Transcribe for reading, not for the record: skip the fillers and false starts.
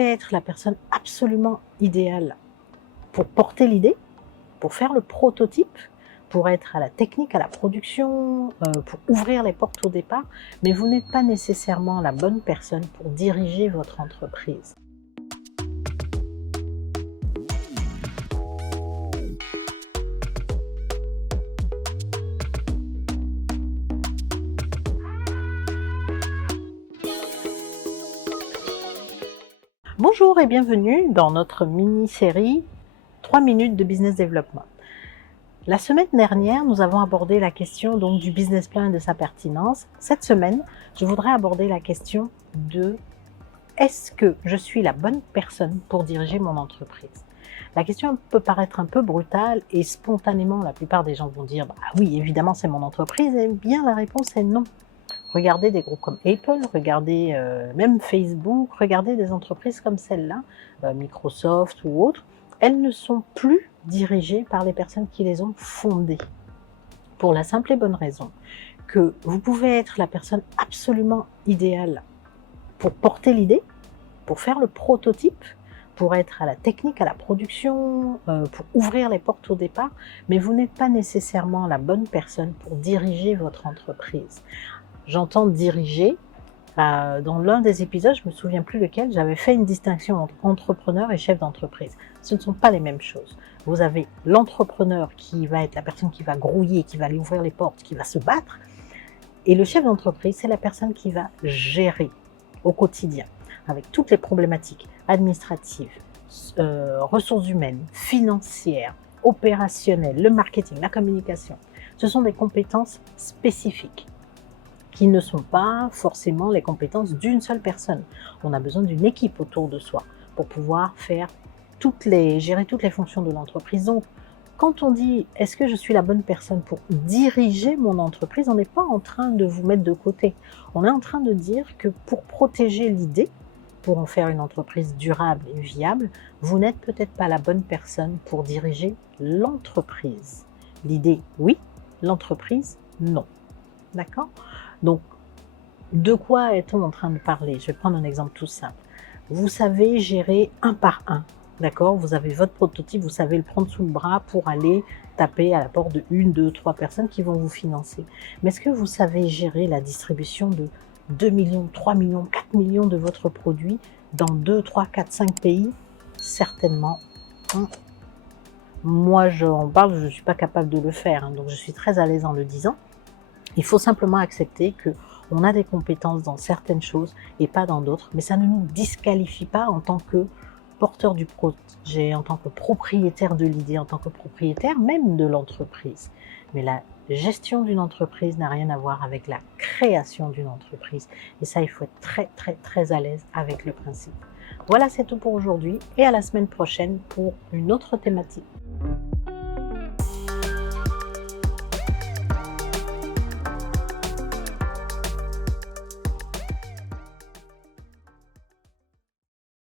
Être la personne absolument idéale pour porter l'idée, pour faire le prototype, pour être à la technique, à la production, pour ouvrir les portes au départ, mais vous n'êtes pas nécessairement la bonne personne pour diriger votre entreprise. Bonjour et bienvenue dans notre mini-série 3 minutes de business development. La semaine dernière, nous avons abordé la question donc du business plan et de sa pertinence. Cette semaine, je voudrais aborder la question de est-ce que je suis la bonne personne pour diriger mon entreprise? La question peut paraître un peu brutale et spontanément, la plupart des gens vont dire bah oui, évidemment, c'est mon entreprise. Et bien, la réponse est non. Regardez des groupes comme Apple, regardez même Facebook, regardez des entreprises comme celle-là, Microsoft ou autres, elles ne sont plus dirigées par les personnes qui les ont fondées. Pour la simple et bonne raison que vous pouvez être la personne absolument idéale pour porter l'idée, pour faire le prototype, pour être à la technique, à la production, pour ouvrir les portes au départ, mais vous n'êtes pas nécessairement la bonne personne pour diriger votre entreprise. J'entends diriger. Dans l'un des épisodes, je ne me souviens plus lequel, j'avais fait une distinction entre entrepreneur et chef d'entreprise. Ce ne sont pas les mêmes choses. Vous avez l'entrepreneur qui va être la personne qui va grouiller, qui va aller ouvrir les portes, qui va se battre. Et le chef d'entreprise, c'est la personne qui va gérer au quotidien, avec toutes les problématiques administratives, ressources humaines, financières, opérationnelles, le marketing, la communication. Ce sont des compétences spécifiques qui ne sont pas forcément les compétences d'une seule personne. On a besoin d'une équipe autour de soi pour pouvoir gérer toutes les fonctions de l'entreprise. Donc, quand on dit « est-ce que je suis la bonne personne pour diriger mon entreprise ?», on n'est pas en train de vous mettre de côté. On est en train de dire que pour protéger l'idée, pour en faire une entreprise durable et viable, vous n'êtes peut-être pas la bonne personne pour diriger l'entreprise. L'idée, oui, l'entreprise, non. D'accord ? Donc, de quoi est-on en train de parler? Je vais prendre un exemple tout simple. Vous savez gérer un par un, d'accord? Vous avez votre prototype, vous savez le prendre sous le bras pour aller taper à la porte de 1, 2, 3 personnes qui vont vous financer. Mais est-ce que vous savez gérer la distribution de 2 millions, 3 millions, 4 millions de votre produit dans 2, 3, 4, 5 pays? Certainement. Moi, j'en parle, je ne suis pas capable de le faire, donc je suis très à l'aise en le disant. Il faut simplement accepter qu'on a des compétences dans certaines choses et pas dans d'autres, mais ça ne nous disqualifie pas en tant que porteur du projet, en tant que propriétaire de l'idée, en tant que propriétaire même de l'entreprise. Mais la gestion d'une entreprise n'a rien à voir avec la création d'une entreprise. Et ça, il faut être très, très, très à l'aise avec le principe. Voilà, c'est tout pour aujourd'hui et à la semaine prochaine pour une autre thématique.